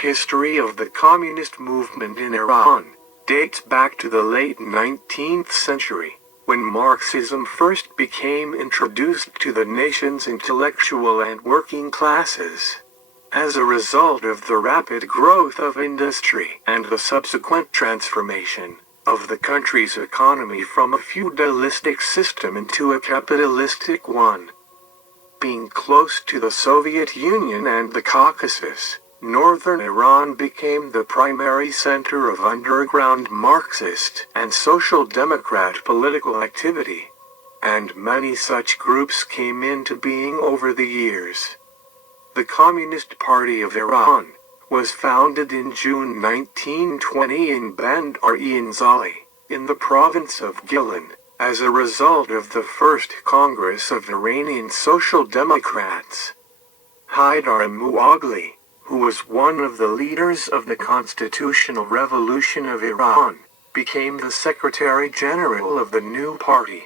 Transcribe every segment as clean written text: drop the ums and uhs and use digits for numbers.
history of the communist movement in Iran dates back to the late 19th century, when Marxism first became introduced to the nation's intellectual and working classes. As a result of the rapid growth of industry and the subsequent transformation of the country's economy from a feudalistic system into a capitalistic one. Being close to the Soviet Union and the Caucasus, northern Iran became the primary center of underground Marxist and Social Democrat political activity, and many such groups came into being over the years. The Communist Party of Iran was founded in June 1920 in Bandar-e-Anzali, in the province of Gilan, as a result of the First Congress of Iranian Social Democrats. Haidar Mughali, who was one of the leaders of the Constitutional Revolution of Iran, became the Secretary General of the new party.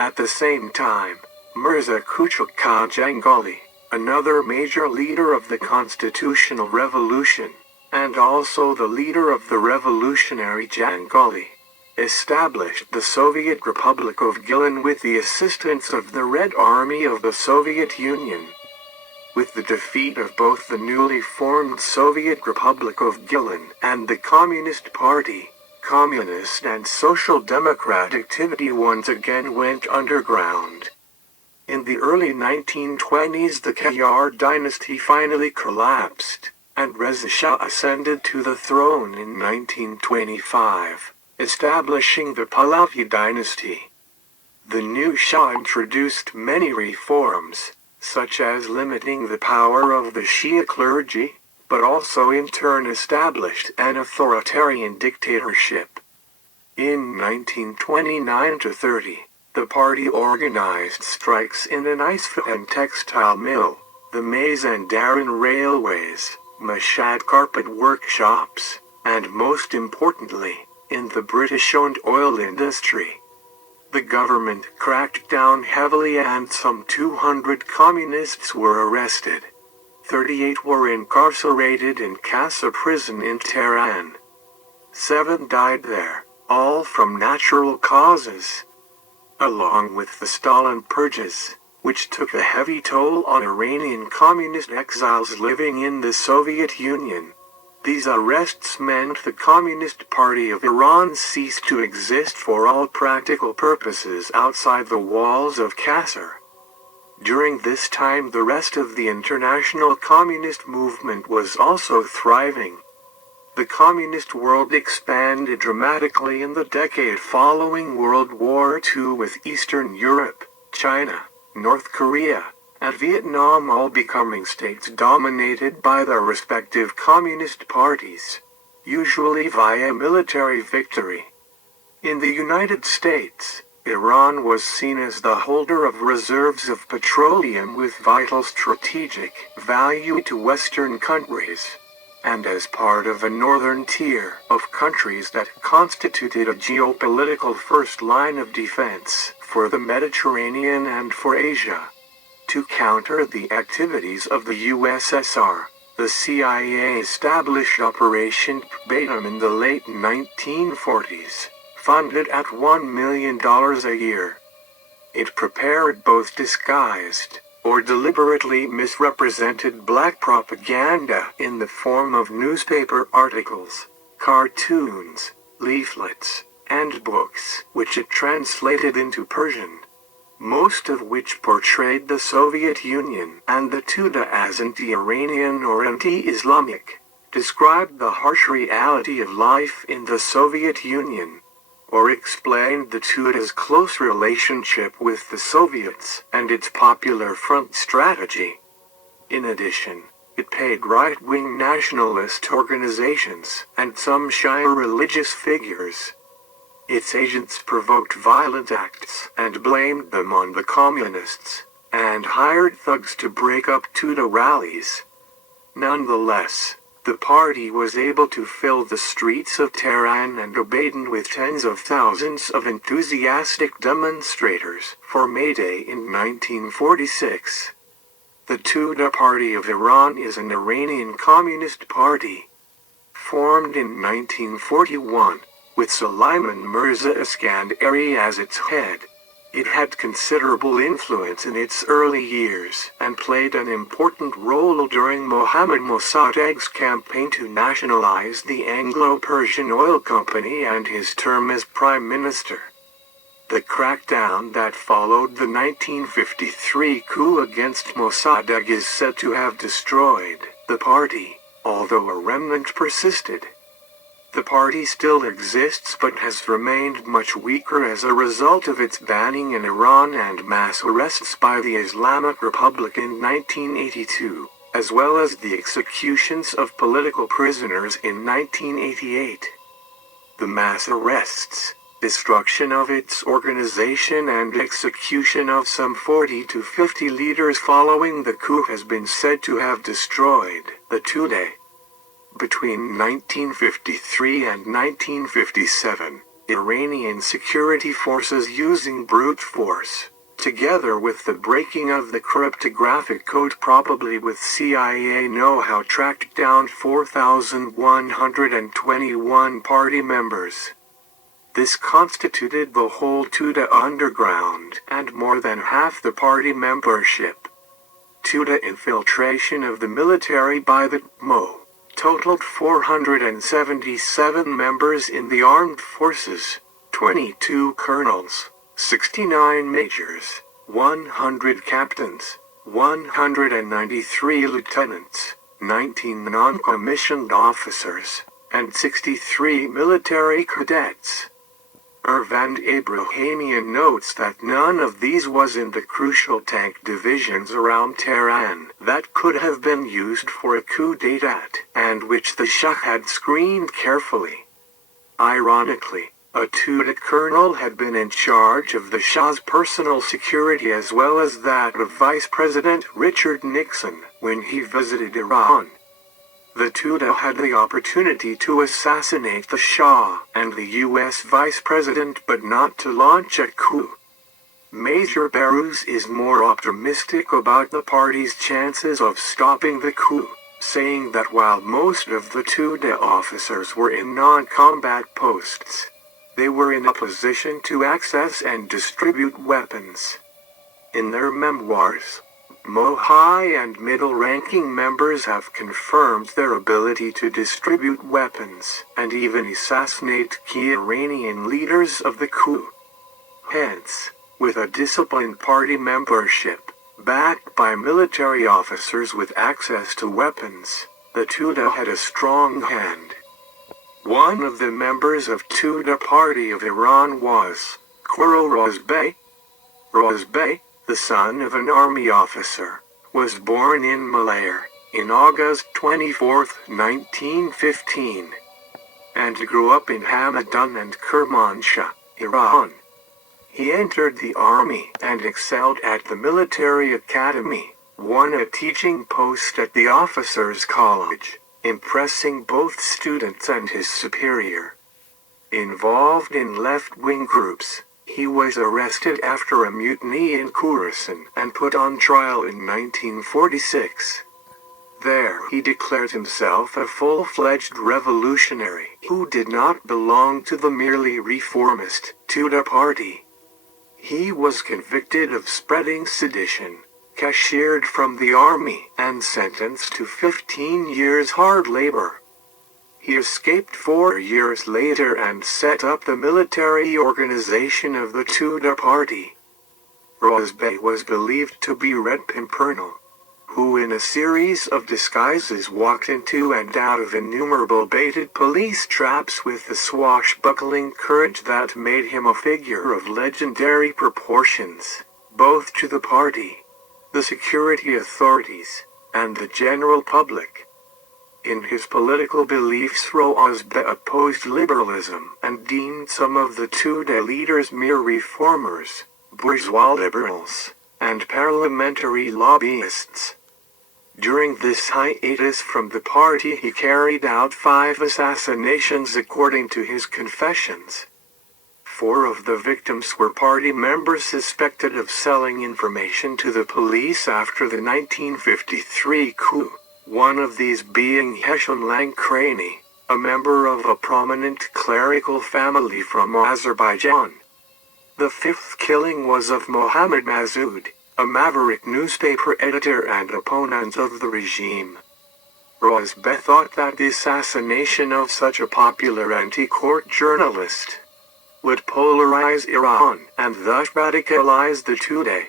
At the same time, Mirza Kuchuk Khan Jangali, another major leader of the Constitutional Revolution, and also the leader of the Revolutionary Jangali, established the Soviet Republic of Gilan with the assistance of the Red Army of the Soviet Union. With the defeat of both the newly formed Soviet Republic of Gilan and the Communist Party, communist and social democrat activity once again went underground. In the early 1920s, the Qajar dynasty finally collapsed, and Reza Shah ascended to the throne in 1925, establishing the Pahlavi dynasty. The new Shah introduced many reforms, such as limiting the power of the Shia clergy, but also in turn established an authoritarian dictatorship. In 1929-30, the party organized strikes in an ice and textile mill, the Mazandaran railways, Mashhad carpet workshops, and most importantly, in the British-owned oil industry. The government cracked down heavily and some 200 communists were arrested. 38 were incarcerated in Casa prison in Tehran. 7 died there, all from natural causes. Along with the Stalin purges, which took a heavy toll on Iranian communist exiles living in the Soviet Union. These arrests meant the Communist Party of Iran ceased to exist for all practical purposes outside the walls of Qasr. During this time, the rest of the international communist movement was also thriving. The communist world expanded dramatically in the decade following World War II, with Eastern Europe, China, North Korea, and Vietnam all becoming states dominated by their respective communist parties, usually via military victory. In the United States, Iran was seen as the holder of reserves of petroleum with vital strategic value to Western countries, and as part of a northern tier of countries that constituted a geopolitical first line of defense for the Mediterranean and for Asia. To counter the activities of the USSR, the CIA established Operation Batum in the late 1940s, funded at $1 million a year. It prepared both disguised or deliberately misrepresented black propaganda in the form of newspaper articles, cartoons, leaflets, and books, which it translated into Persian, most of which portrayed the Soviet Union and the Tudeh as anti-Iranian or anti-Islamic, described the harsh reality of life in the Soviet Union, or explained the Tudeh's close relationship with the Soviets and its Popular Front strategy. In addition, it paid right-wing nationalist organizations and some Shia religious figures. Its agents provoked violent acts and blamed them on the communists, and hired thugs to break up Tudeh rallies. Nonetheless, the party was able to fill the streets of Tehran and Abadan with tens of thousands of enthusiastic demonstrators for May Day in 1946. The Tudeh Party of Iran is an Iranian communist party, formed in 1941, with Sulaiman Mirza Iskandari as its head. It had considerable influence in its early years and played an important role during Mohammad Mossadegh's campaign to nationalize the Anglo-Persian Oil Company and his term as Prime Minister. The crackdown that followed the 1953 coup against Mossadegh is said to have destroyed the party, although a remnant persisted. The party still exists but has remained much weaker as a result of its banning in Iran and mass arrests by the Islamic Republic in 1982, as well as the executions of political prisoners in 1988. The mass arrests, destruction of its organization and execution of some 40 to 50 leaders following the coup has been said to have destroyed the Tudeh. Between 1953 and 1957, Iranian security forces using brute force, together with the breaking of the cryptographic code probably with CIA know-how, tracked down 4,121 party members. This constituted the whole Tudeh underground and more than half the party membership. Tudeh infiltration of the military by the MO totaled 477 members in the armed forces, 22 colonels, 69 majors, 100 captains, 193 lieutenants, 19 non-commissioned officers, and 63 military cadets. Ervand Abrahamian notes that none of these was in the crucial tank divisions around Tehran that could have been used for a coup d'état, and which the Shah had screened carefully. Ironically, a Tudeh colonel had been in charge of the Shah's personal security as well as that of Vice President Richard Nixon when he visited Iran. The Tudeh had the opportunity to assassinate the Shah and the U.S. Vice President but not to launch a coup. Major Behrouz is more optimistic about the party's chances of stopping the coup, saying that while most of the Tudeh officers were in non-combat posts, they were in a position to access and distribute weapons. In their memoirs, high and middle-ranking members have confirmed their ability to distribute weapons and even assassinate key Iranian leaders of the coup. Hence, with a disciplined party membership, backed by military officers with access to weapons, the Tudeh had a strong hand. One of the members of Tudeh Party of Iran was Roozbeh. Roozbeh, the son of an army officer, was born in Malaya in August 24, 1915, and grew up in Hamadan and Kermanshah, Iran. He entered the army and excelled at the military academy, won a teaching post at the officers' college, impressing both students and his superior. Involved in left-wing groups, he was arrested after a mutiny in Khorasan and put on trial in 1946. There he declared himself a full-fledged revolutionary who did not belong to the merely reformist Tudeh party. He was convicted of spreading sedition, cashiered from the army, and sentenced to 15 years hard labor. He escaped 4 years later and set up the military organization of the Tudeh party. Roozbeh was believed to be Red Pimpernel, who in a series of disguises walked into and out of innumerable baited police traps with the swashbuckling courage that made him a figure of legendary proportions, both to the party, the security authorities, and the general public. In his political beliefs, Roozbeh opposed liberalism and deemed some of the Tudeh leaders mere reformers, bourgeois liberals, and parliamentary lobbyists. During this hiatus from the party, he carried out 5 assassinations according to his confessions. 4 of the victims were party members suspected of selling information to the police after the 1953 coup, one of these being Heshmatiyeh Krani, a member of a prominent clerical family from Azerbaijan. The 5th killing was of Mohammad Masoud, a maverick newspaper editor and opponent of the regime. Roozbeh thought that the assassination of such a popular anti-court journalist would polarize Iran and thus radicalize the Tudeh,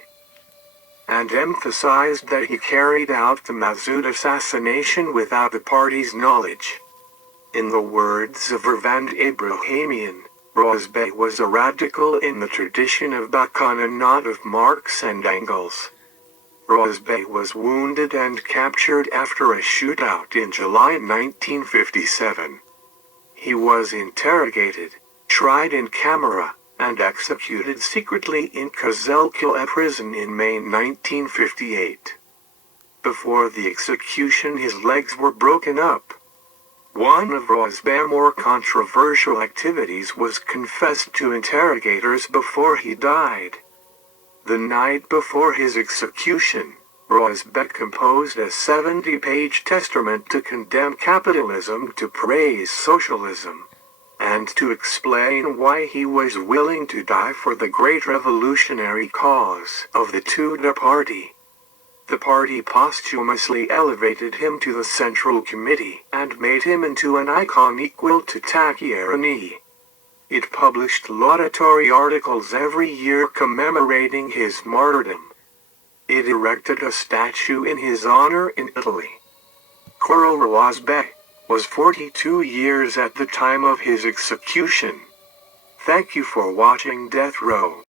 and emphasized that he carried out the Masoud assassination without the party's knowledge. In the words of Ravand Abrahamian, Roozbeh was a radical in the tradition of Bakan and not of Marx and Engels. Roozbeh was wounded and captured after a shootout in July 1957. He was interrogated, tried in camera, and executed secretly in Kızılkale prison in May 1958. Before the execution, his legs were broken up. One of Roozbeh's more controversial activities was confessed to interrogators before he died. The night before his execution, Roozbeh composed a 70-page testament to condemn capitalism, to praise socialism, and to explain why he was willing to die for the great revolutionary cause of the Tudeh party. The party posthumously elevated him to the Central Committee and made him into an icon equal to Taqi Erani. It published laudatory articles every year commemorating his martyrdom. It erected a statue in his honor in Italy. Khosrow Roozbeh was 42 years at the time of his execution. Thank you for watching Death Row.